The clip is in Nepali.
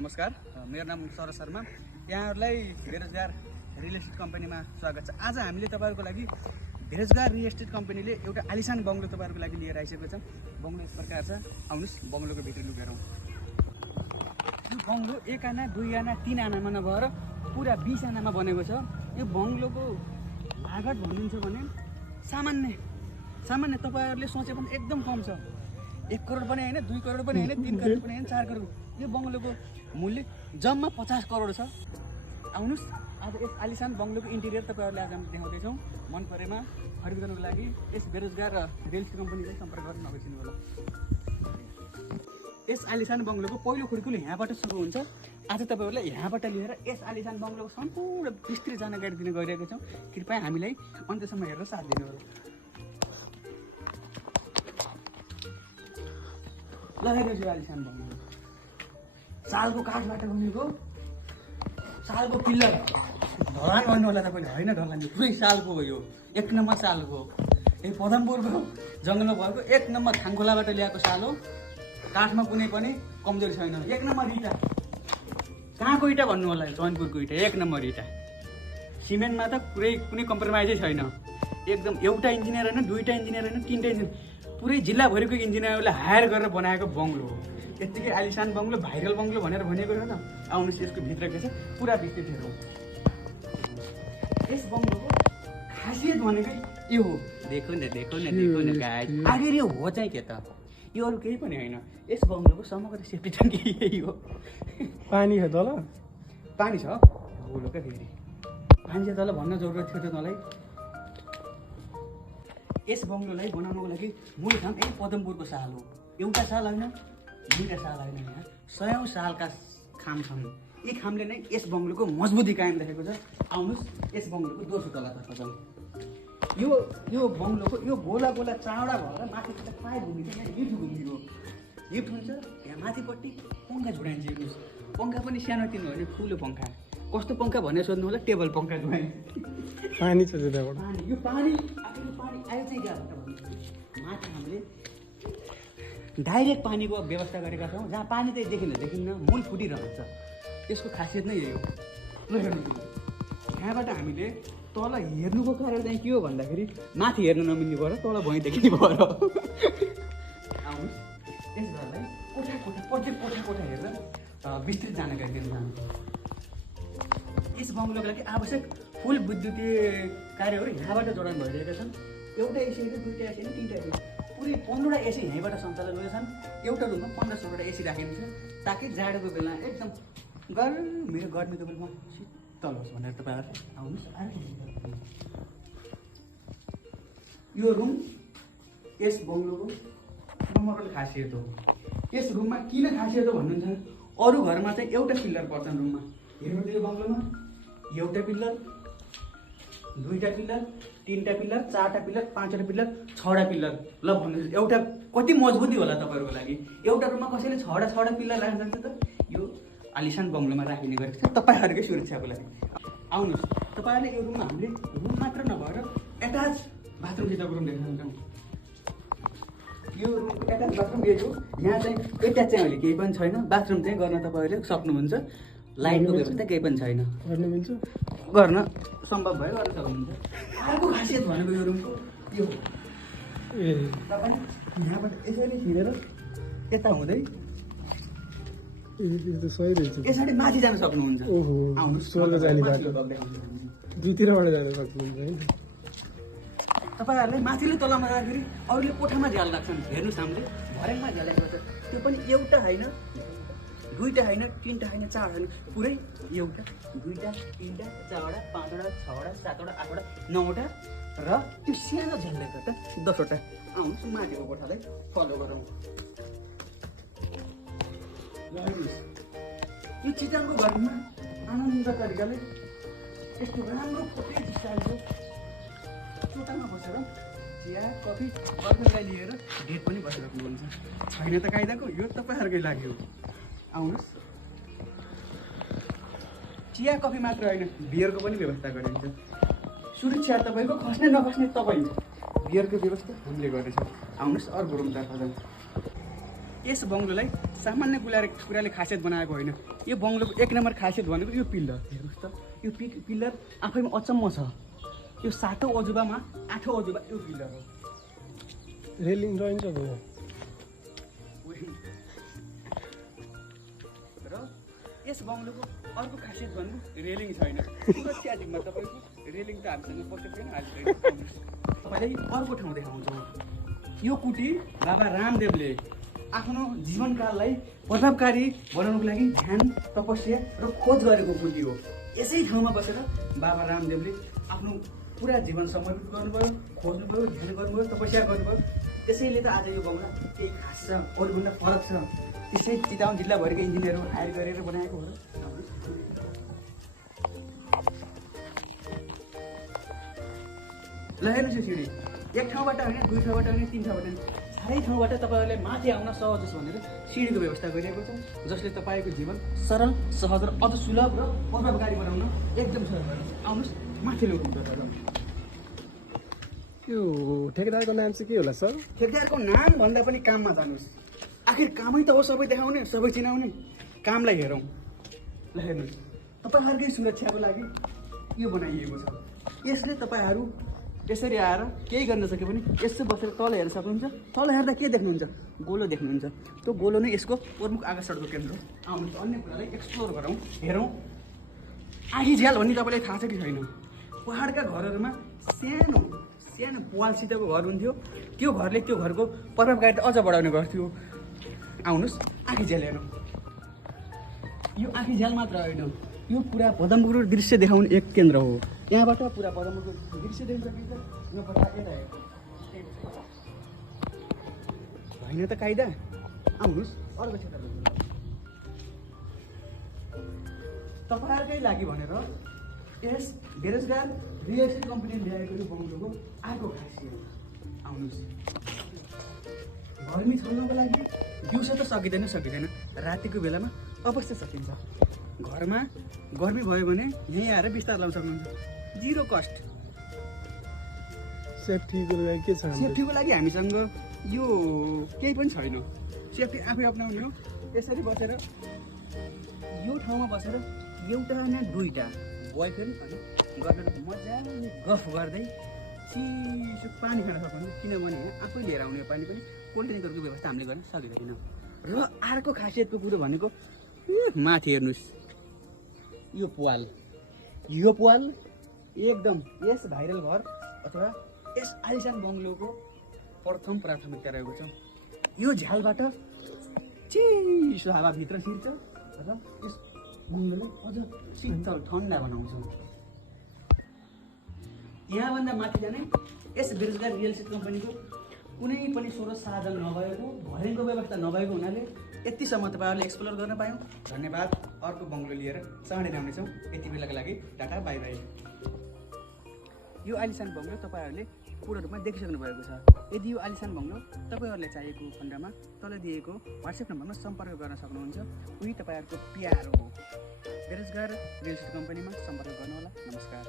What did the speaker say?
नमस्कार, मेरो नाम सरज शर्मा। यहाँहरूलाई बेरोजगार रियल एस्टेट कम्पनीमा स्वागत छ। आज हामीले तपाईँहरूको लागि बेरोजगार रियल एस्टेट कम्पनीले एउटा आलिसान बङ्गलो तपाईँहरूको लागि लिएर आइसकेको छ। बङ्गलो यस प्रकार छ, आउनुहोस् बङ्गलोको भित्र लुकेरौँ। यो बङ्गलो 1 आना 2 आना 3 आनामा नभएर पुरा 20 आनामा बनेको छ। यो बङ्गलोको लागत भन्नुहुन्छ भने सामान्य तपाईँहरूले सोचे पनि एकदम कम छ। 1 करोड पनि होइन, 2 करोड पनि होइन, 3 करोड पनि होइन, 4 करोड। यो बङ्गलोको मूल्य जम्मा 50 करोड छ। आउनुहोस् आज यस आलिसान बङ्गलोको इन्टिरियर तपाईँहरूले आज हामी देखाउँदैछौँ। मन परेमा खरिद गर्नुको लागि यस बेरोजगार रियल एस्टेट कम्पनीलाई सम्पर्क गर्न नबिर्सिनु होला। यस आलिसान बङ्गलोको पहिलो खुड्किलो यहाँबाट सुरु हुन्छ। आज तपाईँहरूलाई यहाँबाट लिएर यस आलिसान बङ्गलोको सम्पूर्ण विस्तृत जानकारी दिन गइरहेको छौँ। कृपया हामीलाई अन्त्यसम्म हेरेर साथ दिनु होला। ल हेर्नुहोस् यो आलिसान बङ्गलो सालको काठबाट बनेको, सालको पिल्लर ढलान भन्नु होला तपाईँले, होइन ढलान पुरै सालको हो। यो 1 नम्बर सालको, यो पदमपुरको जङ्गलमा भएको 1 नम्बर थाङखोलाबाट ल्याएको साल हो। काठमा कुनै पनि कमजोरी छैन। 1 नम्बर इँटा, कहाँको इँटा भन्नु होला, जौनपुरको इँटा 1 नम्बर इँटा। सिमेन्टमा त कुनै कम्प्रोमाइजै छैन। एकदम एउटा इन्जिनियर होइन, 2टा इन्जिनियर होइन, 3टा इन्जिनियर, पुरै जिल्लाभरिको इन्जिनियरलाई हायर गरेर बनाएको बङ्गलो हो। यत्तिकै आलिसान बङ्गलो, भाइरल बङ्गलो भनेर भनेको छ त। आउनुहोस् यसको भित्र के छ पुरा विस्तृत हेरौँ। यस बङ्गलोको खासियत भनेकै यो हो। देखो न गाइस, आखिर यो हो चाहिँ के त, यो अरू केही पनि होइन। यस बङ्गलोको समग्र सेफ्टी ट्याङ्की यही हो। पानी छ तल, पानी छ बोलो क्या, फेरि पानी चाहिँ तल भन्न जरुरत थियो त तँलाई। यस बङ्गलोलाई बनाउनको लागि मूल काम यही पदमपुरको साल हो। एउटा साल होइन, 2टा साल होइन, यहाँ 100औं सालका खाम छन्। यी खामले नै यस बङ्गलोको मजबुती कायम राखेको छ। आउनुहोस् यस बङ्गलोको दोस्रो तलातर्फ जाउँ। यो बङ्गलोको यो गोला चाउडा भएर माथिबाट प्राय भूमि चाहिँ यहाँ लिफ्ट घुमिदिएको। लिफ्ट हुन्छ यहाँ माथिपट्टि पङ्खा झुडाइन्छ। हेर्नुहोस् पङ्खा पनि सानोतिनो होइन, ठुलो पङ्खा। कस्तो पङ्खा भनेर सोध्नु होला, टेबल पङ्खा झुडाइन्छ। पानी छ त्यताबाट। यो पानी आखिर पानी आयो चाहिँ कहाँबाट भन्नु, माथि हामीले डाइरेक्ट पानीको व्यवस्था गरेका छौँ, जहाँ पानी चाहिँ देखिन्न, मूल फुटिरहन्छ। यसको खासियत नै यही हो। ल हेर्नु, यहाँबाट हामीले तल हेर्नुको कारण चाहिँ के हो भन्दाखेरि माथि हेर्नु नमिल्ने भएर तल भुइँ देखिने भएर। आउनुहोस् यस घरलाई प्रत्येक कोठा हेरेर विस्तृत जानकारी दिन चाहन्छु। यस बङ्गलोको लागि आवश्यक फुल विद्युतीय कार्यहरू यहाँबाट जोडान भइरहेका छन्। एउटा एसी होइन, 2टा एसी होइन, 3टा एसी, पुरै 15वटा एसी यहीँबाट सञ्चालन गरेका छन्। एउटा रुममा 1500वटा एसी राखिन्छ, ताकि जाडोको बेला एकदम गर्मीको बेलामा शीतल होस् भनेर। तपाईँहरू आउनुहोस्। यो रुम यस बङ्गलोको नम्बर खासियत हो। यस रुममा किन खासियत हो भन्नुहुन्छ, अरू घरमा चाहिँ एउटा पिल्लर पर्छन् रुममा। हेर्नु यो बङ्गलोमा एउटा पिल्लर, 2टा पिल्लर, 3टा पिल्लर, 4टा पिल्लर, 5वटा पिल्लर, 6वटा पिल्लर। ल भन्नुहोस् एउटा कति मजबुती होला तपाईँहरूको लागि। एउटा रुममा कसैले 6वटा पिल्लर राख्न सक्छ त? यो आलिसान बङ्गलोमा राखिने गरेको छ तपाईँहरूकै सुरक्षाको लागि। आउनुहोस् तपाईँहरूले यो रुममा हामीले रुम मात्र नभएर एटाच बाथरुमसितको रुम देख्न सक्छौँ। यो रुम एटाच बाथरुम यही हो। यहाँ चाहिँ एटाच चाहिँ अहिले केही पनि छैन। बाथरुम चाहिँ गर्न तपाईँहरूले सक्नुहुन्छ। लाइटको व्यवस्था केही पनि छैन, गर्न मिल्छ, गर्न सम्भव भयो, गर्न सक्नुहुन्छ। अर्को खासियत भनेको यो रुमको यो हो, तपाईँ यहाँबाट यसरी हिँडेर यता हुँदै सही रहेछ, यसरी माथि जान सक्नुहुन्छ। ओहो, आउनुहोस् स्वर्ग जाने बाटो, दुईतिरबाट जान सक्नुहुन्छ है। तपाईँहरूलाई माथिल्लो तलमा राख्दाखेरि अरूले कोठामा झ्याल राख्छन्। हेर्नुहोस् हामीले भर्याङमा झ्यालेको छ। त्यो पनि एउटा होइन, 2टा होइन, 3टा होइन, 4 होइन, पुरै एउटा, 2टा, 3टा, 4वटा, 5वटा, 6वटा, 7वटा, 8वटा, 9वटा र त्यो सानो झ्यालको त 10वटा। आउनुहोस् माथिको कोठालाई फलो गरौँ। ल हेर्नुहोस् यो चिताङको घरमा आनन्द तरिकाले यस्तो राम्रो फुटेज स्टाइलको चोटामा बसेर चिया कफी गर्लफ्रेन्डलाई लिएर डेट पनि बसिराख्नुहुन्छ। छैन त कायदाको, यो तपाईँहरूकै लागि हो। आउनुहोस् चिया कफी मात्र होइन, बियरको पनि व्यवस्था गरिन्छ। सुरक्षा तपाईँको, खस्ने नखस्ने तपाईँ। बियरको व्यवस्था हामीले गर्नेछौँ। आउनुहोस् अर्को रुमतर्फ जाउँ। यस बङ्गलोलाई सामान्य कुराले खासियत बनाएको होइन। यो बङ्गलोको 1 नम्बर खासियत भनेको यो पिल्लर हेर्नुहोस् त। यो पिल्लर आफैमा अचम्म छ। यो 7औं अजुबामा 8औं अजुबा यो पिल्लर हो। रेलिङ रहन्छ भयो। र यस बङ्गलोको अर्को खासियत भन्नु रेलिङ छैन। सुरक्षा जिम्मा तपाईँको रेलिङ त हामीसँग पसेको छैन अहिले। तपाईँलाई अर्को ठाउँ देखाउँछु। यो कुटी बाबा रामदेवले आफ्नो जीवनकाललाई प्रभावकारी बनाउनको लागि ध्यान, तपस्या र खोज गरेको कुटी हो। यसै ठाउँमा बसेर बाबा रामदेवले आफ्नो पुरा जीवन समर्पित गर्नुभयो, खोज्नुभयो, ध्यान गर्नुभयो, तपस्या गर्नुभयो। त्यसैले त आज यो बङ्गला केही खास छ, अरूभन्दा फरक छ। त्यसै चितवन जिल्लाभरिका इन्जिनियरहरू हायर गरेर बनाएको हो। ल हेर्नुहोस् यो सिँढी 1 ठाउँबाट होइन, 2 ठाउँबाट होइन, 3 ठाउँबाट होइन, 4 ठाउँबाट तपाईँहरूले माथि आउन सहज होस् भनेर सिँढीको व्यवस्था गरिएको छ, जसले तपाईँको जीवन सरल, सहज र अझ सुलभ र प्रभावकारी बनाउन एकदम सहज गर्छ। आउनुहोस् माथि ल्याउनु पर्छ। यो ठेकेदारको नाम चाहिँ के होला सर? ठेकेदारको नाम भन्दा पनि काममा जानुहोस्। आखिर कामै त हो सबै देखाउने, सबै चिनाउने। कामलाई हेरौँ। ल हेर्नुहोस्, तपाईँहरूकै सुरक्षाको लागि यो बनाइएको छ। यसले तपाईँहरू यसरी आएर केही गर्न सक्यो भने यसो बसेर तल हेर्न सक्नुहुन्छ। तल हेर्दा के देख्नुहुन्छ? गोलो देख्नुहुन्छ। त्यो गोलो नै यसको प्रमुख आकर्षणको केन्द्र हो। आउनुहोस् अन्य कुरालाई एक्सप्लोर गरौँ, हेरौँ। आँखी झ्याल भन्ने तपाईँलाई थाहा छ कि छैन? पहाडका घरहरूमा सानो सानो पालसितको घर हुन्थ्यो। त्यो घरले त्यो घरको प्रभावकारिता अझ बढाउने गर्थ्यो। आउनुहोस् आँखी झ्याल हेरौँ। यो आँखी झ्याल मात्र होइन, यो पुरा पदमपुर दृश्य देखाउने एक केन्द्र हो। यहाँबाट पुरा पदमपुरको दृश्य देख्न सकिन्छ। यहाँबाट यता होइन त कायदा। आउनुहोस् अर्को क्षेत्र तपाईँहरूकै लागि भनेर यस बेरोजगार रियल एस्टेट कम्पनीले ल्याएको यो बङ्गलोको अर्को खासियत। आउनुहोस्, गर्मी छोड्नको लागि दिउँसो त सकिँदैन, रातिको बेलामा अवश्य सकिन्छ। घरमा गर्मी भयो भने यहीँ आएर बिस्तार लाउन सक्नुहुन्छ, 0 कस्ट। सेफ्टीको लागि के छ? सेफ्टीको लागि हामीसँग यो केही पनि छैन। सेफ्टी आफै अप्नाउने हो। यसरी बसेर यो ठाउँमा बसेर एउटा न 2टा बोयफ्रेन्ड अनि गर्लफ्रेन्ड मजाले गफ गर्दै चिसो पानी खान सक्नुहुन्छ। किनभने आफै लिएर आउने पानी पनि कन्टेनरको व्यवस्था हामीले गर्न सकिँदैन। र अर्को खासियतको कुरो भनेको माथि हेर्नुहोस्, यो पाल एकदम यस भाइरल घर अथवा यस आलिसान बङ्गलोको प्रथम प्राथमिकता रहेको छ। यो झ्यालबाट चिसो हावा भित्र छिर्छ र यस बङ्गलोलाई अझ शीतल ठन्डा बनाउँछ। यहाँभन्दा माथि जाने यस बेरोजगार रियल एस्टेट कम्पनीको कुनै पनि स्रोत साधन नभएको, भर्याङको व्यवस्था नभएको हुनाले यतिसम्म तपाईँहरूले एक्सप्लोर गर्न पायौँ। धन्यवाद। अर्को बङ्गलो लिएर चाँडै आउनेछौँ। यति बेलाको लागि टाटा बाई बाई। यो आलिसान बङ्गलो तपाईँहरूले पूर्ण रूपमा देखिसक्नु भएको छ। यदि यो आलिसान बङ्गलो तपाईँहरूलाई चाहिएको खण्डमा तल दिएको WhatsApp नम्बरमा सम्पर्क गर्न सक्नुहुन्छ। उही तपाईँहरूको प्यारो हो। बेरोजगार रियल एस्टेट कम्पनीमा सम्पर्क गर्नुहोला। नमस्कार।